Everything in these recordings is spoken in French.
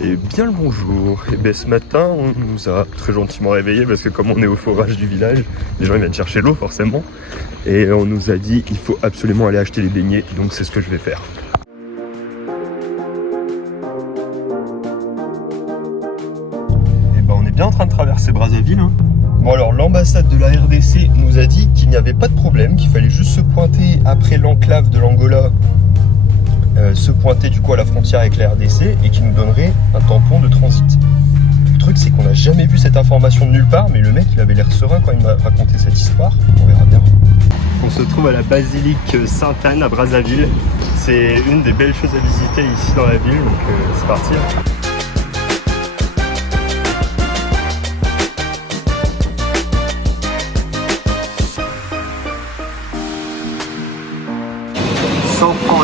Et bien le bonjour. Et bien ce matin on nous a très gentiment réveillés parce que comme on est au forage du village, les gens ils viennent chercher l'eau forcément. Et on nous a dit il faut absolument aller acheter les beignets, donc c'est ce que je vais faire. Et ben on est bien en train de traverser Brazzaville. Hein. Bon alors l'ambassade de la RDC nous a dit qu'il n'y avait pas de problème, qu'il fallait juste se pointer après l'enclave de l'Angola. Se pointer du coup à la frontière avec la RDC et qui nous donnerait un tampon de transit. Le truc c'est qu'on n'a jamais vu cette information de nulle part, mais le mec il avait l'air serein quand il m'a raconté cette histoire. On verra bien. On se trouve à la basilique Sainte-Anne à Brazzaville. C'est une des belles choses à visiter ici dans la ville, donc c'est parti.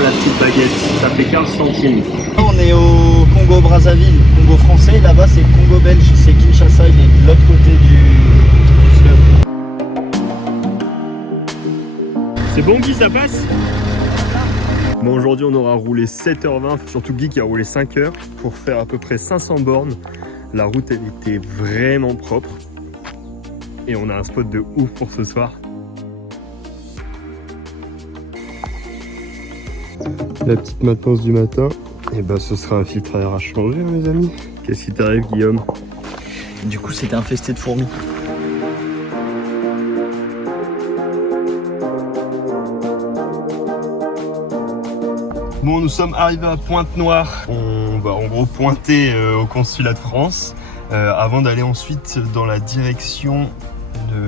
La petite baguette, ça fait 15 centimes. On est au Congo Brazzaville, Congo français, là-bas c'est Congo belge, c'est Kinshasa, il est de l'autre côté du fleuve. C'est bon Guy, ça passe? Bon aujourd'hui on aura roulé 7h20, surtout Guy qui a roulé 5h pour faire à peu près 500 bornes. La route elle était vraiment propre et on a un spot de ouf pour ce soir. La petite maintenance du matin, et bah ce sera un filtre à air à changer mes amis. Qu'est-ce qui t'arrive Guillaume? Du coup c'était infesté de fourmis. Bon nous sommes arrivés à Pointe-Noire. On va en gros pointer au consulat de France avant d'aller ensuite dans la direction de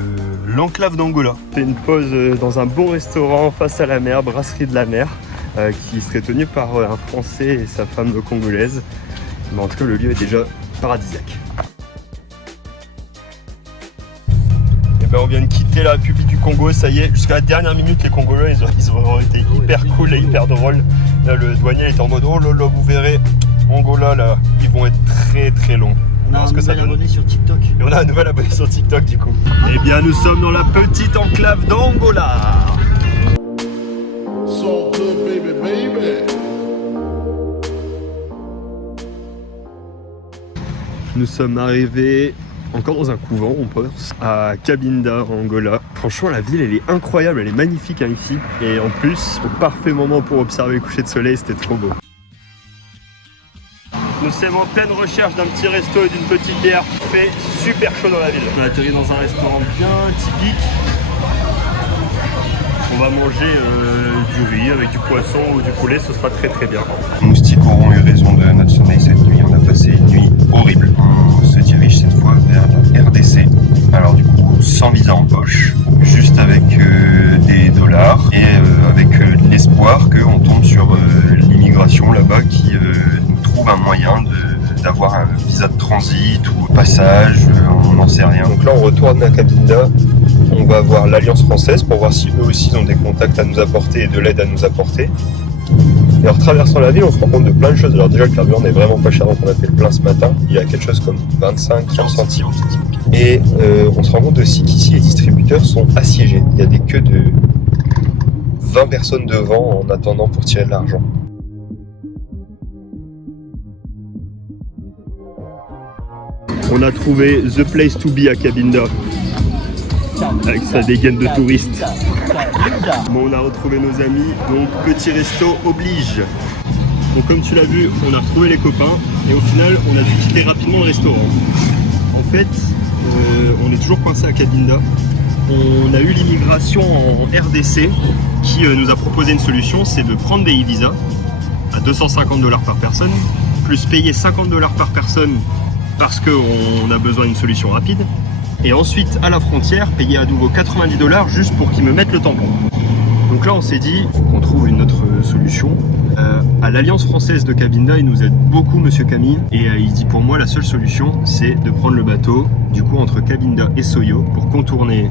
l'enclave d'Angola. C'est une pause dans un bon restaurant face à la mer, brasserie de la mer. Qui serait tenu par un Français et sa femme congolaise. Mais en tout cas, le lieu est déjà paradisiaque. Et ben, on vient de quitter la République du Congo, ça y est. Jusqu'à la dernière minute, les Congolais, ils ont été hyper cool et hyper drôles. Là, le douanier était en mode oh là là, vous verrez, Angola, là, ils vont être très très longs. On a un nouvel abonné sur TikTok. Et on a un nouvel abonné sur TikTok du coup. Et bien, nous sommes dans la petite enclave d'Angola. Nous sommes arrivés encore dans un couvent, on pense, à Cabinda, en Angola. Franchement, la ville, elle est incroyable, elle est magnifique hein, ici. Et en plus, au parfait moment pour observer le coucher de soleil, c'était trop beau. Nous sommes en pleine recherche d'un petit resto et d'une petite bière. Il fait super chaud dans la ville. On a atterri dans un restaurant bien typique. On va manger du riz avec du poisson ou du poulet, ce sera très très bien. Les moustiques auront eu raison de notre sommeil cette nuit. On a passé une nuit horrible. On se dirige cette fois vers la RDC. Alors du coup, sans visa en poche, juste avec des dollars et avec l'espoir qu'on tombe sur l'immigration là-bas qui nous trouve un moyen d'avoir un visa de transit ou passage, on n'en sait rien. Donc là on retourne à Cabinda, on va voir l'Alliance française pour voir si eux aussi ont des contacts à nous apporter et de l'aide à nous apporter. Et en traversant la ville on se rend compte de plein de choses. Alors déjà le carburant n'est vraiment pas cher, donc on a fait le plein ce matin, il y a quelque chose comme 25-30 centimes. Et on se rend compte aussi qu'ici les distributeurs sont assiégés, il y a des queues de 20 personnes devant en attendant pour tirer de l'argent. On a trouvé the place to be à Cabinda, avec sa dégaine de touriste. Bon, on a retrouvé nos amis, donc petit resto oblige. Donc comme tu l'as vu, on a retrouvé les copains et au final, on a dû quitter rapidement le restaurant. En fait, on est toujours coincé à Cabinda. On a eu l'immigration en RDC qui nous a proposé une solution, c'est de prendre des e-visas à 250 $ par personne, plus payer 50 $ par personne parce qu'on a besoin d'une solution rapide, et ensuite à la frontière payer à nouveau 90 $ juste pour qu'ils me mettent le tampon. Donc là on s'est dit qu'on trouve une autre solution. À l'Alliance française de Cabinda, il nous aide beaucoup monsieur Camille, et il dit pour moi la seule solution c'est de prendre le bateau du coup entre Cabinda et Soyo pour contourner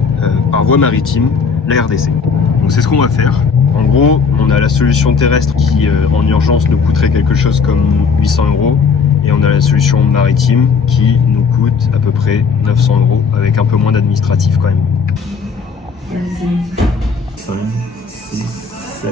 par voie maritime la RDC. Donc c'est ce qu'on va faire. En gros, on a la solution terrestre qui en urgence nous coûterait quelque chose comme 800 €. Et on a la solution maritime qui nous coûte à peu près 900 € avec un peu moins d'administratif quand même. 5, 6, 7.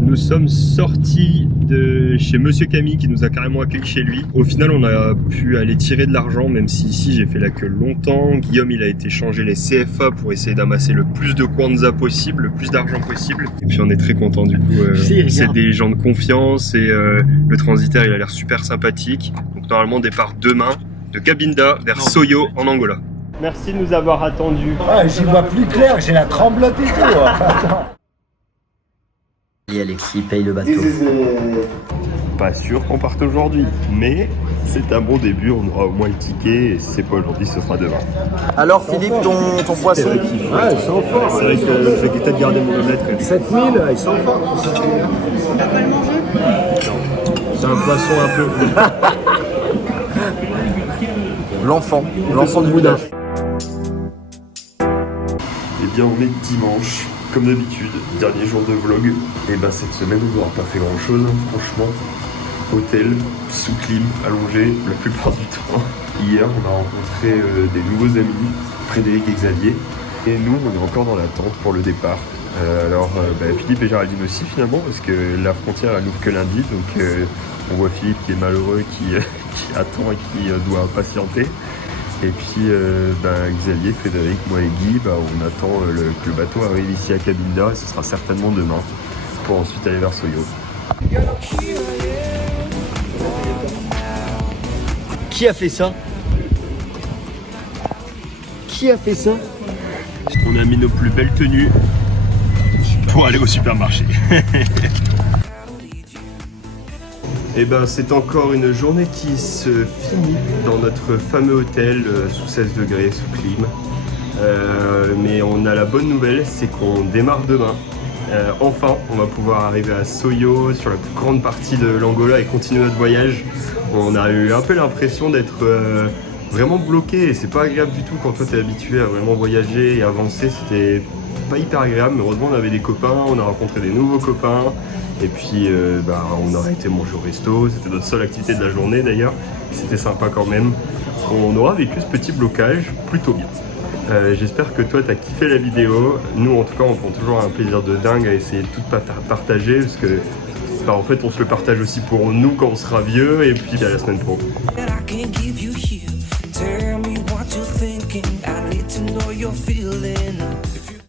Nous nous sommes sortis de chez Monsieur Camille qui nous a carrément accueillis chez lui. Au final, on a pu aller tirer de l'argent, même si ici j'ai fait la queue longtemps. Guillaume, il a été changer les CFA pour essayer d'amasser le plus de Kwanza possible, le plus d'argent possible. Et puis on est très content du coup. C'est des gens de confiance et le transitaire il a l'air super sympathique. Donc normalement départ demain de Cabinda vers Soyo en Angola. Merci de nous avoir attendus. Ah, j'y vois plus clair, j'ai la tremblote et tout. Et Alexis paye le bateau. Pas sûr qu'on parte aujourd'hui, mais c'est un bon début, on aura au moins le ticket, et si c'est pas aujourd'hui, ce sera demain. Alors Philippe, ton poisson? Ah, ils sont forts. C'est vrai que je vais peut-être garder mon omelette. 7000, ils sont forts. T'as pas le manger? C'est un poisson un peu... L'enfant du boudin. Eh bien, on est dimanche, comme d'habitude, dernier jour de vlog. Et ben cette semaine, on n'aura pas fait grand chose, hein, franchement. Hôtel, sous clim, allongé la plupart du temps. Hier, on a rencontré des nouveaux amis, Frédéric et Xavier. Et nous, on est encore dans l'attente pour le départ. Philippe et Géraldine aussi finalement, parce que la frontière elle n'ouvre que lundi. Donc on voit Philippe qui est malheureux, qui attend et qui doit patienter. Et puis Xavier, Frédéric, moi et Guy, on attend que le bateau arrive ici à Cabinda, et ce sera certainement demain, pour ensuite aller vers Soyo. Qui a fait ça? Qui a fait ça? On a mis nos plus belles tenues pour aller au supermarché. Et c'est encore une journée qui se finit dans notre fameux hôtel sous 16 degrés, sous clim. Mais on a la bonne nouvelle, c'est qu'on démarre demain. Enfin, on va pouvoir arriver à Soyo, sur la plus grande partie de l'Angola, et continuer notre voyage. On a eu un peu l'impression d'être vraiment bloqué, et c'est pas agréable du tout quand toi t'es habitué à vraiment voyager et avancer. C'était pas hyper agréable, mais heureusement on avait des copains, on a rencontré des nouveaux copains. Et puis on aurait été manger au resto, c'était notre seule activité de la journée d'ailleurs, c'était sympa quand même. On aura vécu ce petit blocage plutôt bien. J'espère que toi t'as kiffé la vidéo. Nous en tout cas on prend toujours un plaisir de dingue à essayer de tout partager, parce que en fait on se le partage aussi pour nous quand on sera vieux, et puis à la semaine pro. Tell me what you're thinking, I need to know your feeling.